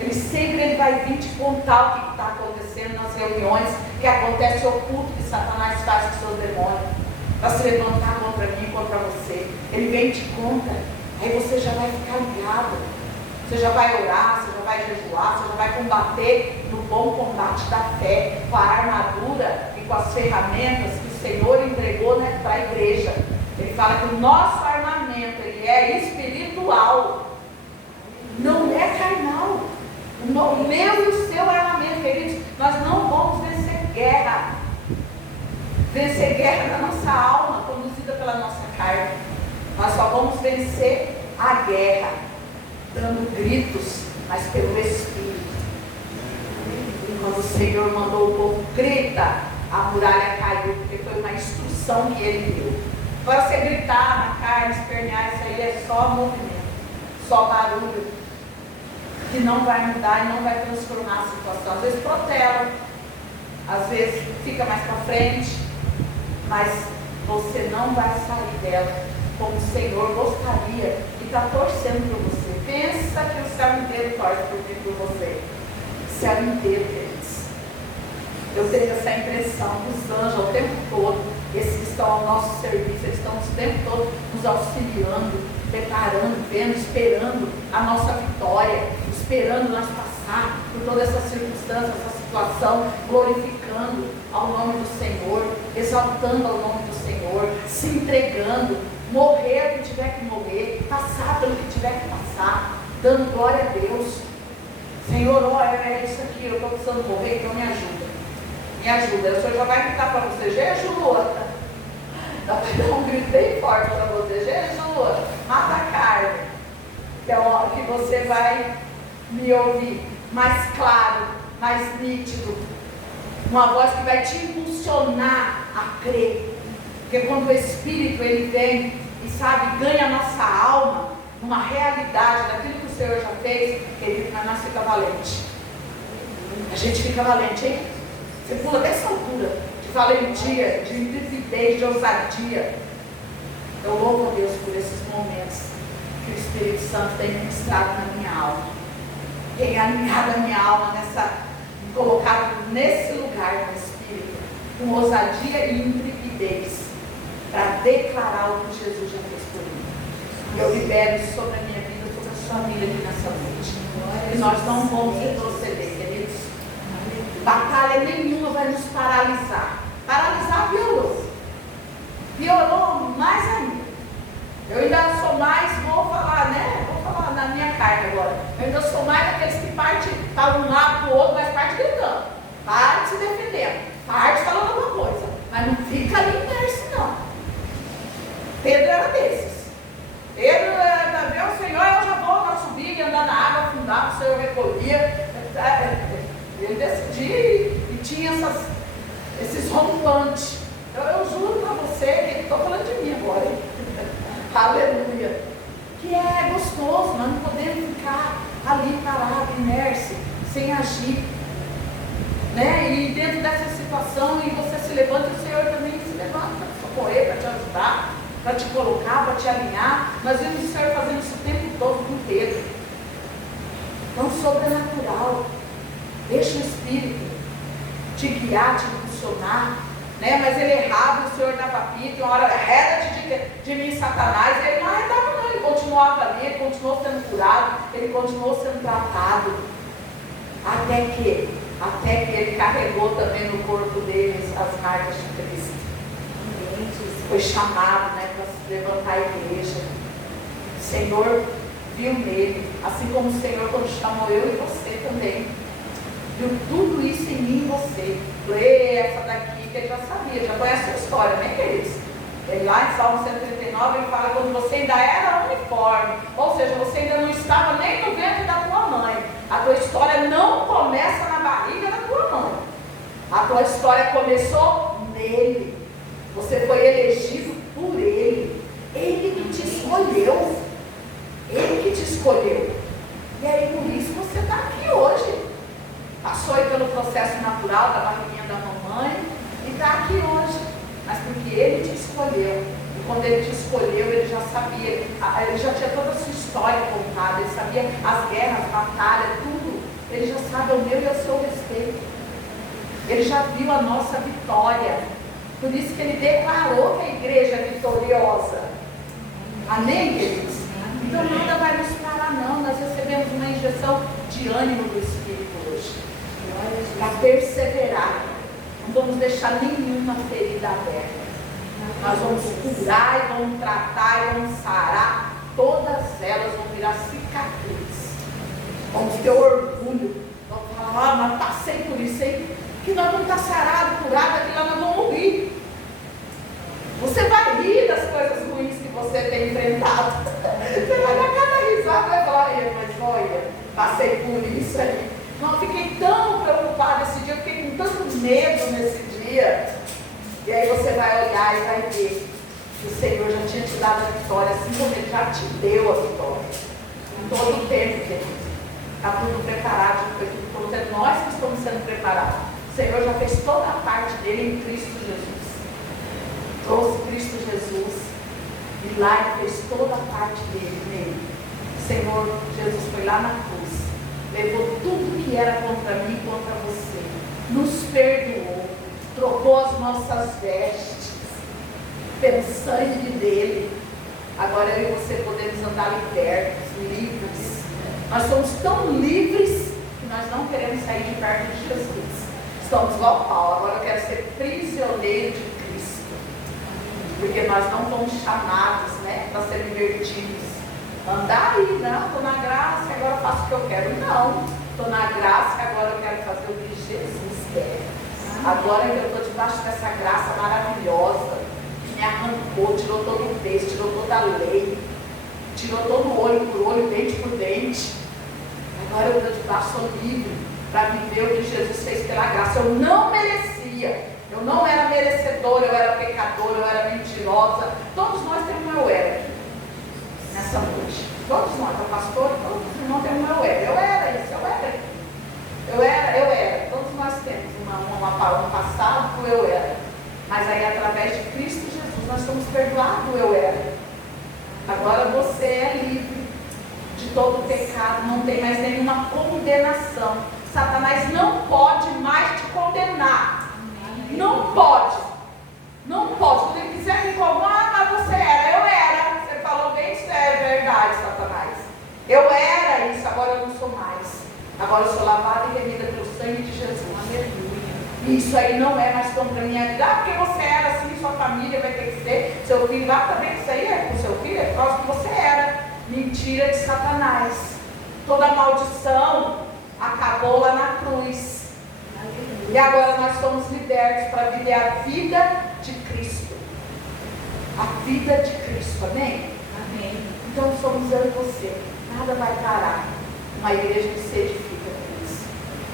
Ele vai vir te contar o que está acontecendo nas reuniões, que acontece oculto, que Satanás faz com seus demônios, para se levantar contra mim, contra você. Ele vem e te conta, aí você já vai ficar ligado, você já vai orar, você já vai jejuar, você já vai combater no bom combate da fé, com a armadura e com as ferramentas que o Senhor entregou, né, para a igreja. Ele fala que o nosso armamento ele é espiritual, não é carnal. O meu e o seu armamento, queridos, nós não vamos vencer guerra. Vencer guerra na nossa alma, conduzida pela nossa carne. Nós só vamos vencer a guerra, dando gritos, mas pelo Espírito. E quando o Senhor mandou o povo grita, a muralha caiu, porque foi uma instrução que ele deu. Agora você gritar na carne, espernear, isso aí é só movimento, só barulho, que não vai mudar e não vai transformar a situação. Às vezes protela, às vezes fica mais para frente, mas você não vai sair dela como o Senhor gostaria e está torcendo por você. Pensa que o céu inteiro torce por você. O céu inteiro, queridos. Eu tenho essa impressão que os anjos o tempo todo, esses que estão ao nosso serviço, eles estão o tempo todo nos auxiliando, preparando, vendo, esperando a nossa vitória, esperando nós passar por toda essa circunstância, essa situação, glorificando ao nome do Senhor, exaltando ao nome do Senhor, se entregando, morrer o que tiver que morrer, passar pelo que tiver que passar, dando glória a Deus. Senhor, olha, é isso aqui, eu estou precisando morrer, então me ajuda. Me ajuda. O Senhor já vai gritar para você, jejua. Vai dar um grito bem forte para você, jejua, mata a carne. Que é uma hora que você vai me ouvir mais claro, mais nítido. Uma voz que vai te impulsionar a crer. Porque quando o Espírito ele vem e sabe, ganha a nossa alma numa realidade daquilo que o Senhor já fez, ele nós fica valente. A gente fica valente, hein? Você pula dessa altura de valentia, de intrepidez, de ousadia. Eu louvo a Deus por esses momentos que o Espírito Santo tem ministrado na minha alma. Tem alinhado a minha alma colocado nesse lugar no Espírito, com ousadia e intrepidez, para declarar o que Jesus já fez por mim. E eu libero isso sobre a minha vida, sobre a sua vida aqui nessa noite. E nós não vamos retroceder, queridos. Batalha nenhuma vai nos paralisar. Paralisar piorou. Piorou mais ainda. Eu ainda sou mais, vou falar na minha carne agora. Eu ainda sou mais daqueles que parte para um lado para o outro, mas parte gritando. Parte se defendendo. Parte falando alguma coisa. Mas não fica ali imerso, não. Pedro era desses. Pedro era ver o Senhor, eu já vou para subir e andar na água, afundar, o Senhor recolhia. Ele decidia e tinha esses rompantes. Eu juro para você que estou falando de mim agora. Aleluia. Que é gostoso, nós não podemos ficar ali parado, inércio, sem agir. Né? E dentro dessa situação, e você se levanta, o Senhor também se levanta para te socorrer, para te ajudar, para te colocar, para te alinhar. Nós vemos o Senhor fazendo isso o tempo todo com Pedro. Então, sobrenatural. Deixa o Espírito te guiar, te impulsionar. Né? Mas ele errava, o Senhor dava pito, uma hora, arreda-te de mim, Satanás. Ele não arredava, não. Ele continuava ali, ele continuou sendo curado, ele continuou sendo tratado. Até que ele carregou também no corpo dele as marcas de Cristo. Foi chamado, né, para se levantar a igreja. O Senhor viu nele, assim como o Senhor quando chamou eu e você também. Viu tudo isso em mim e você. Lê essa daqui que ele já sabia, já conhece a história, né, queridos? Ele lá em Salmo 139, ele fala quando você ainda era uniforme, ou seja, você ainda não estava nem no ventre da tua mãe. A tua história não começa na barriga da tua mãe. A tua história começou nele. Você foi elegido por ele. Ele que te escolheu. Ele que te escolheu. E aí por isso você está aqui hoje. Passou aí pelo processo natural da barriguinha da mamãe e está aqui hoje. Mas porque ele te escolheu. E quando ele te escolheu, ele já sabia, ele já tinha toda a sua história contada, ele sabia as guerras, batalhas, tudo. Ele já sabe o meu e o seu respeito. Ele já viu a nossa vitória. Por isso que ele declarou que a igreja é vitoriosa. Amém, queridos? Então nada vai nos parar, não. Nós recebemos uma injeção de ânimo do Espírito hoje. Para perseverar. Não vamos deixar nenhuma ferida aberta. Nós vamos curar e vamos tratar e vamos sarar. Todas elas vão virar cicatriz. Vamos ter orgulho. Vamos falar, mas passei por isso aí. Que nós vamos estar sarados, curados, que nós não vamos rir. Você vai rir das coisas ruins que você tem enfrentado. Você vai dar cada risada, vai falar, mas olha, passei por isso aí. Não, fiquei tão preocupada esse dia, eu fiquei com tanto medo nesse dia. E aí você vai olhar e vai ver que o Senhor já tinha te dado a vitória, assim como Ele já te deu a vitória. Em todo o tempo, querido. Está tudo preparado, foi tudo pronto. Nós que estamos sendo preparados. O Senhor já fez toda a parte dele em Cristo Jesus. Trouxe Cristo Jesus. E lá Ele fez toda a parte dele nele. O Senhor Jesus foi lá na cruz. Levou tudo que era contra mim e contra você. Nos perdoou. Trocou as nossas vestes. Pelo sangue dele. Agora eu e você podemos andar libertos, livres. Nós somos tão livres que nós não queremos sair de perto de Jesus. Estamos igual Paulo. Agora eu quero ser prisioneiro de Cristo. Porque nós não fomos chamados, né, para ser divertidos. Andar aí, não, estou na graça e agora faço o que eu quero. Não, estou na graça e agora eu quero fazer o que Jesus quer. Agora eu estou debaixo dessa graça maravilhosa que me arrancou, tirou todo o peso, tirou toda a lei, tirou todo olho por olho, dente por dente. Agora eu estou debaixo, sou livre para viver o que Jesus fez pela graça. Eu não merecia, eu não era merecedora, eu era pecadora, eu era mentirosa. Todos nós temos um eu era aqui, nessa noite. Todos nós, o pastor, todos os irmãos temos um eu era. Eu era isso, eu era aqui. Eu era. Todos nós temos um passado do eu era. Mas aí através de Cristo Jesus nós somos perdoados do eu era. Agora você é livre de todo pecado, não tem mais nenhuma condenação. Satanás não pode mais te condenar. Não pode. Não pode. Quando ele quiser me incomodar, mas você era. Eu era. Você falou bem, isso é verdade, Satanás. Eu era isso, agora eu não sou mais. Agora eu sou lavada e remida pelo sangue de Jesus. Aleluia. Isso aí não é mais contra a minha vida. Porque você era assim, sua família vai ter que ser. Seu filho lá também, isso aí é com seu filho, é por causa que você era. Mentira de Satanás. Toda maldição acabou lá na cruz. E agora nós somos libertos para viver a vida de Cristo. A vida de Cristo, amém? Amém. Então somos eu e você. Nada vai parar. Uma igreja que se edifica com isso.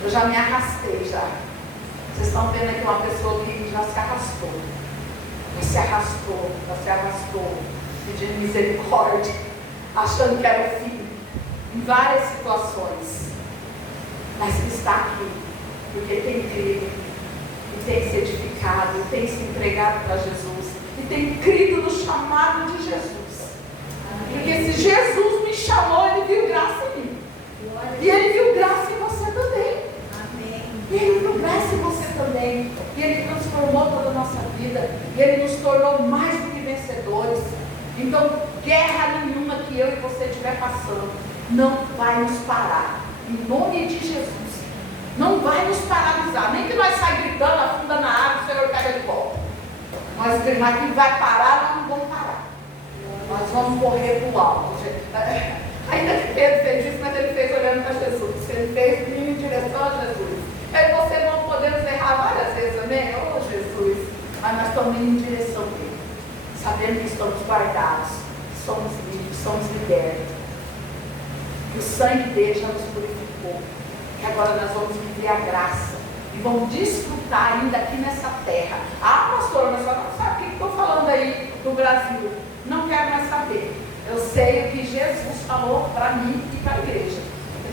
Eu já me arrastei já. Vocês estão vendo aqui uma pessoa que já se arrastou. Já se arrastou, pedindo misericórdia, achando que era o fim, em várias situações. Mas ele está aqui, porque tem crido, e tem se edificado, e tem se entregado para Jesus, e tem crido no chamado de Jesus. Porque se Jesus me chamou, ele viu graça em mim. E ele viu graça em você também. E ele viu graça em você também. E ele transformou toda a nossa vida. E ele nos tornou mais do que vencedores. Então, guerra nenhuma que eu e você estiver passando não vai nos parar. Em nome de Jesus. Não vai nos paralisar. Nem que nós saímos gritando, afunda na água, o Senhor pega de volta. Mas quem vai parar, nós não vamos parar. Nós vamos correr para o alto. Ainda que Pedro fez isso, mas ele fez olhando para Jesus. Ele fez indo em direção a Jesus. Eu e você não podemos errar várias vezes, amém? Oh, Jesus. Mas nós estamos indo em direção dele. Sabendo que estamos guardados, que somos livres, somos libertos. Que o sangue dele já nos purificou. Que agora nós vamos viver a graça. E vamos desfrutar ainda aqui nessa terra. Ah, pastor, mas só não sabe o que estou falando aí do Brasil. Não quero mais saber. Eu sei o que Jesus falou para mim e para a igreja.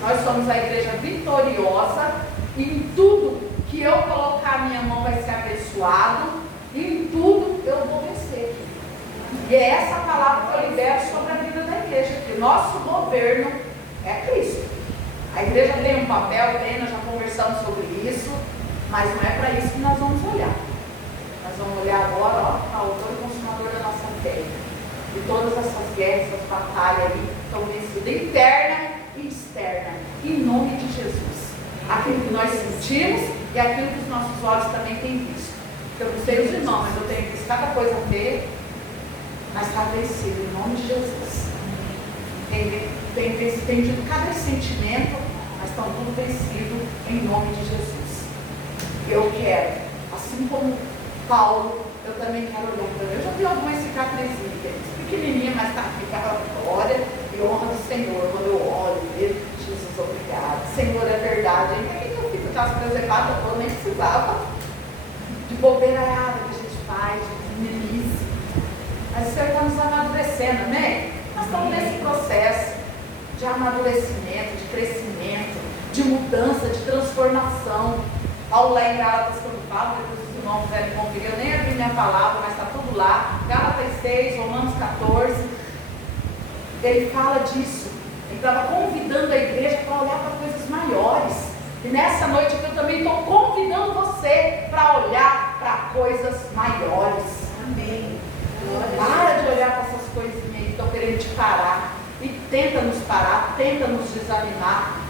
Nós somos a igreja vitoriosa. E em tudo que eu colocar a minha mão vai ser abençoado. E em tudo eu vou vencer. E é essa palavra que eu libero sobre a vida da igreja. Que o nosso governo é Cristo. A igreja tem um papel, nós já conversamos sobre isso. Mas não é para isso que nós vamos olhar. Nós vamos olhar agora, ó, ao autor e consumador da nossa fé. E todas essas guerras, essas batalhas aí estão vencidas, interna e externa, em nome de Jesus. Aquilo que nós sentimos e aquilo que os nossos olhos também têm visto. Eu não sei os irmãos, mas eu tenho visto cada coisa feia, mas está vencido em nome de Jesus. Tem tido cada sentimento, mas estão tudo vencido em nome de Jesus. Eu quero, assim como Paulo, eu também quero olhar para ele. Eu já vi algumas cicatrizinhas, pequenininha, mas está aqui, aquela glória e honra do Senhor. Quando eu olho ele, Jesus, obrigado. Senhor, é verdade. Aí eu fico com as preservadas, eu nem precisava de bobeirada que a gente faz, de meninice. Mas o Senhor está nos amadurecendo, amém? Nós estamos nesse processo de amadurecimento, de crescimento, de mudança, de transformação. Paulo lá em Gálatas, quando fala, depois os irmãos devem conferir, eu nem abri minha palavra, mas está tudo lá. Gálatas 6, Romanos 14. Ele fala disso. Ele estava convidando a igreja para olhar para coisas maiores. E nessa noite eu também estou convidando você para olhar para coisas maiores. Amém. Para de olhar para essas coisinhas aí que estão querendo te parar. E tenta nos parar, tenta nos desanimar.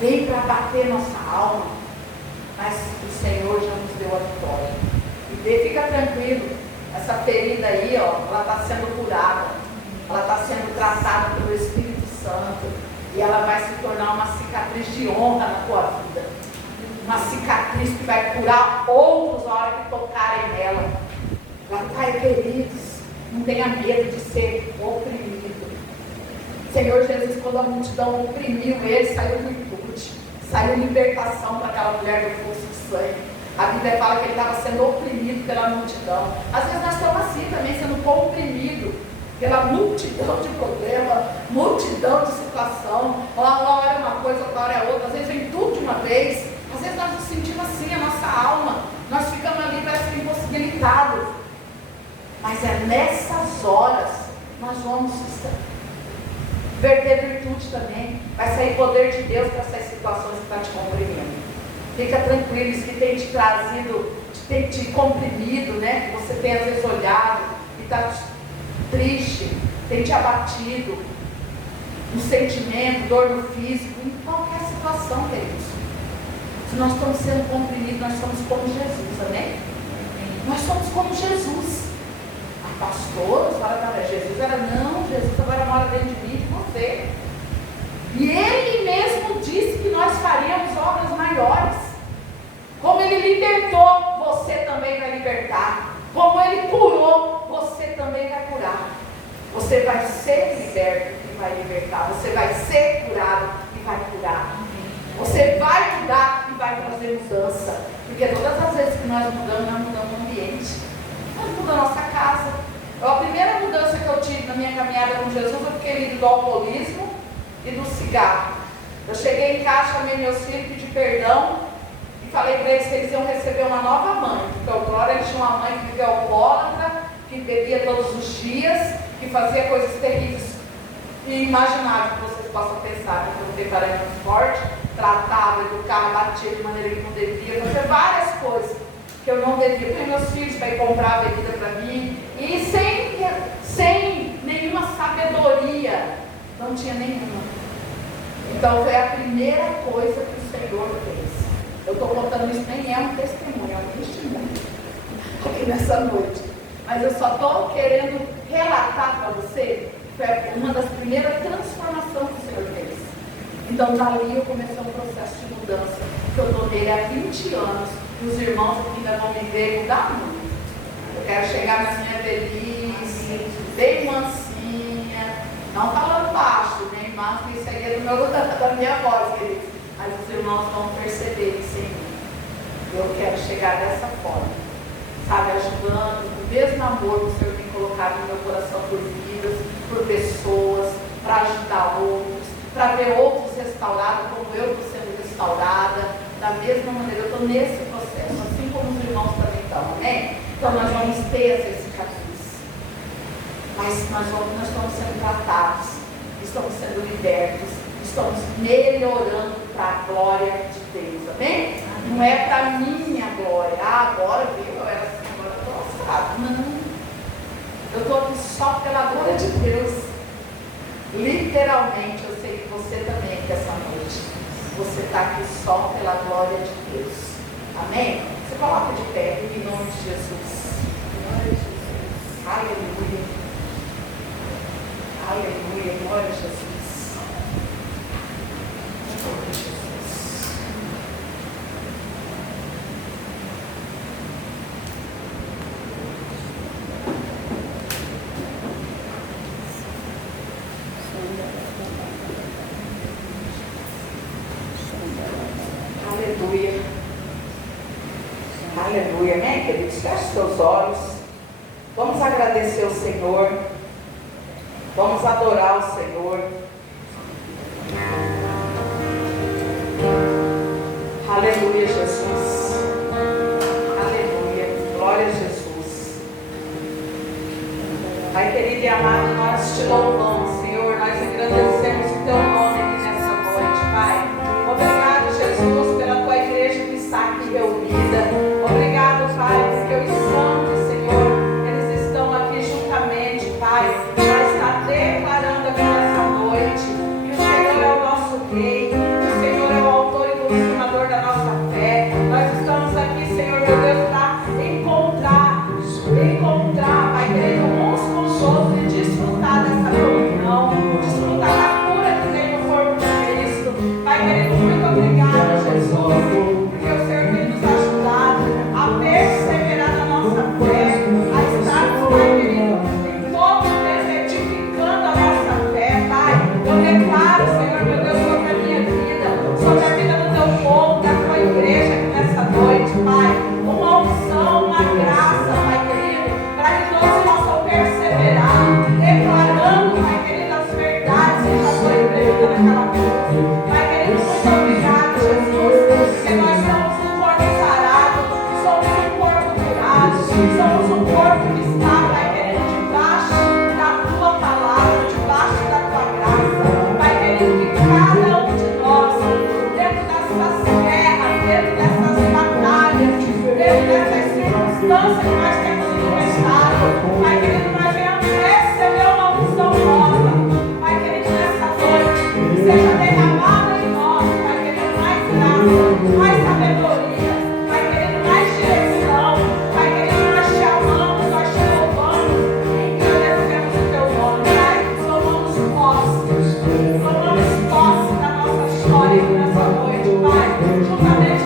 Vem para bater nossa alma. Mas o Senhor já nos deu a vitória. E fica tranquilo. Essa ferida aí, ó, ela está sendo curada. Ela está sendo tratada pelo Espírito Santo. E ela vai se tornar uma cicatriz de honra na tua vida. Uma cicatriz que vai curar outros na hora que tocarem nela. Pai, queridos, não tenha medo de ser oprimido. Senhor Jesus, quando a multidão oprimiu ele, saiu virtude, saiu libertação para aquela mulher do fluxo de sangue. A Bíblia fala que ele estava sendo oprimido pela multidão. Às vezes nós estamos assim também, sendo comprimidos pela multidão de problemas, multidão de situação. Uma hora é uma coisa, outra hora é outra. Às vezes vem tudo de uma vez. Às vezes nós nos sentimos assim, a nossa alma. Nós ficamos ali, parece que impossibilitados. Mas é nessas horas nós vamos verter virtude também. Vai sair poder de Deus para essas situações que estão te comprimindo. Fica tranquilo, isso que tem te trazido, tem te comprimido, né? Que você tem às vezes olhado e está triste, tem te abatido, um sentimento, dor no físico, em qualquer situação, queridos. Se nós estamos sendo comprimidos, nós somos como Jesus, amém? Nós somos como Jesus. A pastora fala para Jesus, era não, Jesus agora mora dentro de mim e de você. E ele mesmo disse que nós faríamos obras maiores. Como ele libertou, você também vai libertar. Como ele curou, você também vai curar. Você vai ser liberto e vai libertar. Você vai ser curado e vai curar. Você vai mudar e vai trazer mudança. Porque todas as vezes que nós mudamos o ambiente. Nós mudamos a nossa casa. A primeira mudança que eu tive na minha caminhada com Jesus, eu fiquei livre do alcoolismo e do cigarro. Eu cheguei em casa, chamei meus filhos, pedi perdão e falei para eles que eles iam receber uma nova mãe. Porque agora eles tinham uma mãe que vivia alcoólatra, que bebia todos os dias, que fazia coisas terríveis e imagináveis que vocês possam pensar, que eu não tenho parâmetro forte, tratava, educava, batia de maneira que não devia, fazia várias coisas que eu não devia. Eu tenho meus filhos para ir comprar bebida para mim, e sem nenhuma sabedoria, não tinha nenhuma. Então foi a primeira coisa que o Senhor fez. Eu estou contando isso, nem é um testemunho, é um testemunho aqui nessa noite. Mas eu só estou querendo relatar para você que foi uma das primeiras transformações que o Senhor fez. Então dali eu comecei um processo de mudança, que eu estou nele há 20 anos, e os irmãos aqui ainda vão me ver mudar muito. Eu quero chegar na minha velhice, bem mansinha, não falando baixo, nem mais, porque isso aí é da minha voz, queridos. Mas os irmãos vão perceber isso em mim. Eu quero chegar dessa forma, sabe, ajudando, o mesmo amor que o Senhor tem colocado no meu coração por vidas, por pessoas, para ajudar outros, para ver outros restaurados, como eu estou sendo restaurada. Da mesma maneira, eu estou nesse processo, assim como os irmãos também estão, amém? Então nós vamos ter essas cicatrizes, mas nós estamos sendo tratados, estamos sendo libertos, estamos melhorando para a glória de Deus, amém? Não é para a minha glória. Agora viu, eu era assim, agora eu estou assado. Não, eu estou aqui só pela glória de Deus. Literalmente, eu sei que você também aqui essa noite. Você está aqui só pela glória de Deus. Amém? Você coloca de pé em nome de Jesus. Glória a Jesus. Aleluia. Aleluia. Glória a Jesus. Glória a Jesus. Aleluia. Aleluia, amém, queridos? Feche seus olhos. Vamos agradecer o Senhor. Vamos adorar o Senhor. Aleluia, Jesus. Aleluia. Glória a Jesus. Pai querido e amado, nós te louvamos, Senhor. Nós agradecemos o teu nome aqui nessa noite, Pai. Obrigado, Jesus, pela tua igreja que está aqui reunida. Obrigado, Pai, porque os santos, Senhor, eles estão aqui juntamente, Pai, para estar declarando aqui nessa noite que o Senhor é o nosso Rei, que o Senhor é o autor e consumador da nossa fé. Nós estamos aqui, Senhor, meu Deus, para encontrar, Pai querido, uns com os outros e desfrutar dessa comunhão, desfrutar da cura que tem no corpo de Cristo. Pai querido, muito obrigado, Jesus, porque o Senhor tem nos ajudado a perseverar na nossa fé, a estarmos, Pai querido, em todo o tempo edificando a nossa fé, Pai. Eu declaro, Senhor, meu Deus, sobre a minha vida, sobre a vida do teu povo, da tua igreja aqui nessa noite, Pai, uma unção, uma graça, Pai querido, para que todos possam perseverar, declarando, Pai querido, as verdades que já foi pregada naquela cruz. Pai querido, muito obrigado, Jesus, porque nós somos um corpo sarado, somos um corpo curado, somos um corpo que está, Pai querido, debaixo da tua palavra, debaixo da tua graça. Pai querido, que cada um de nós, dentro dessas guerras, dentro dessas batalhas, dentro dessas circunstâncias que nós temos enfrentado, Pai querido, nós venhamos receber uma unção nova. Pai querido, nessa noite, seja derramada em nós, Pai querido, mais graça, mais sabedoria, Pai querido, mais direção. Pai querido, nós te amamos, nós te louvamos e agradecemos o teu nome, Pai. Tomamos posse da nossa história aqui nessa noite, Pai, juntamente